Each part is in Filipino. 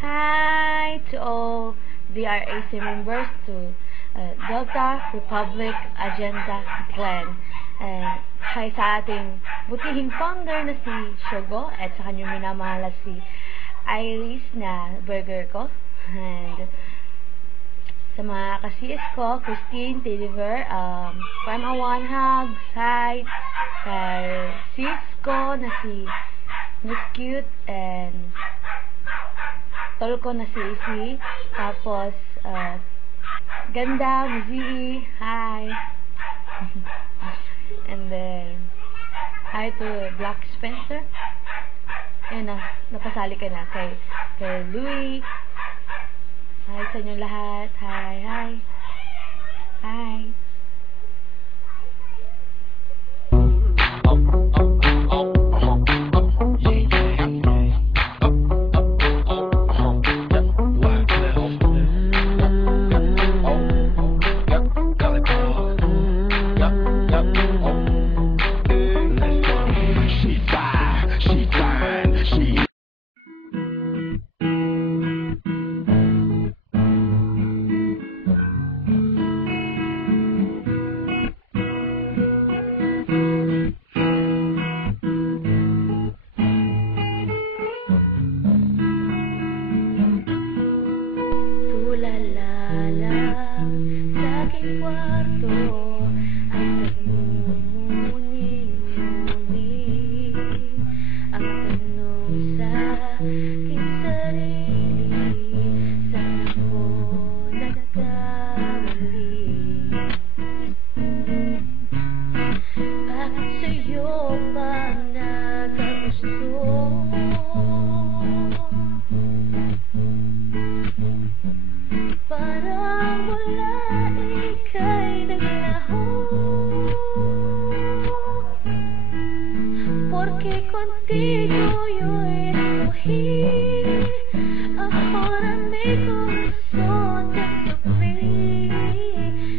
Hi to all DRAC members, to Delta Republic Agenda Clan. Hi sa ating butihing founder na si Shogo at sa kanyang minamahal na si Iris na burger ko. And sa mga ka-CS ko, Christine, Tiliver, Parma One Hugs, hi, kay sis ko na si Miss Cute, and tol ko na si Isi, tapos Ganda, Muzi, hi. And then hi to Black Spencer. Ayun na, napasali ka na kay Louie. Hi sa inyo lahat. Hi. Porque contigo yo escogí, ahora mi corazón te sufrí,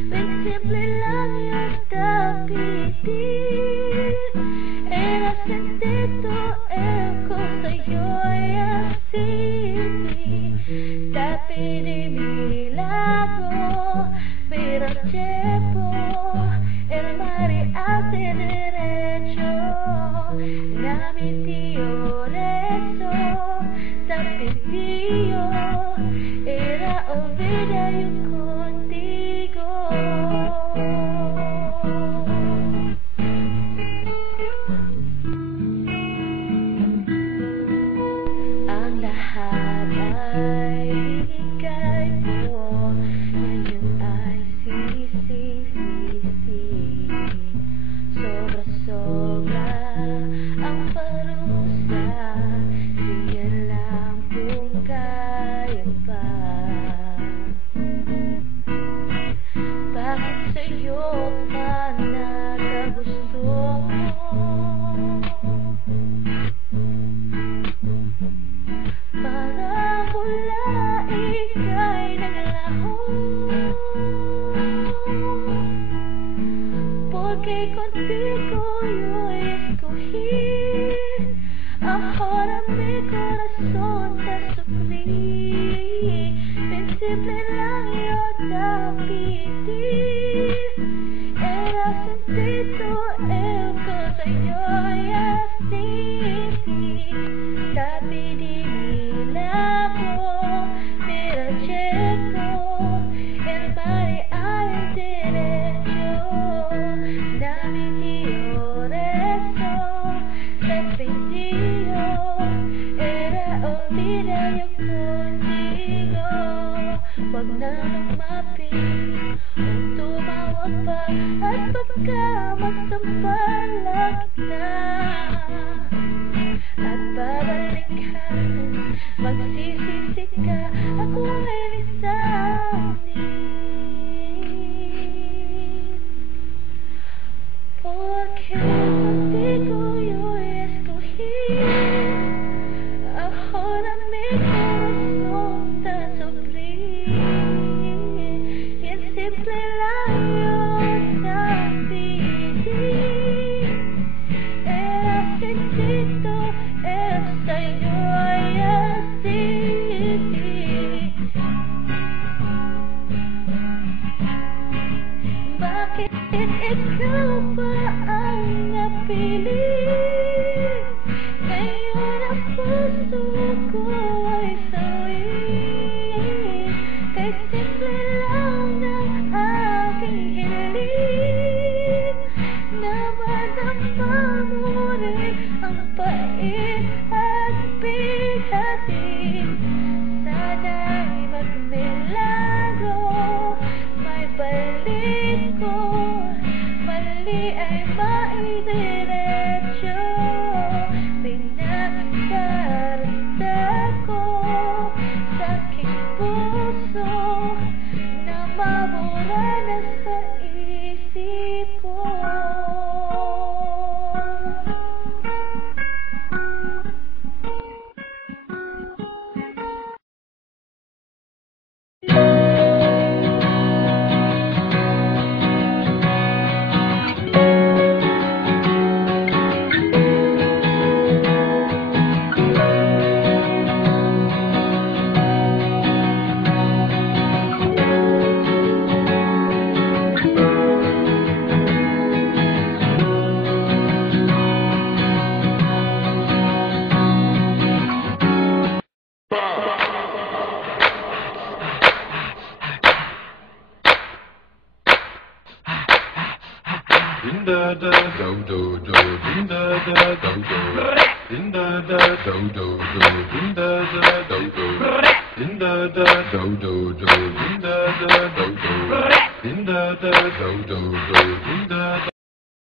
ven simple lang yung tapitin, era sentido el cosa yo así, tapi di milagro, pero tiempo, el mare hace derecho. Nami Dio reso, tapi Dio era olvida yo contigo. Ang lahat ay ibigay mo, ngayon ay sisi. Sobra-sobra ang parusa, di alam kung kaya pa. Bakit sa'yo ka nakagusto? Parang mula ika'y naglaho, porque contigo yo escogí, ahora mi corazón te sufrí, ven simple lang yo tapiti, era sentido el cosa yo así, tapi di milagro, pero llego, el mare al derecho. Dami Dio reso, tapi Dio era olvida yo contigo. Huwag na lumapit, huwag tumawag pa, at baka magsampalan kita. At babalik ka, magsisisi ka, ako ay lisanin. Porque contigo yo escogí, ahora mi corazón te sufrí, y en simple lang yo tapiti, era sentido el sa'yo ay así. do do, din da da do do, din da da do do do, din da da do do, din da da do do do, din da da do do, din da da do do do, din da da.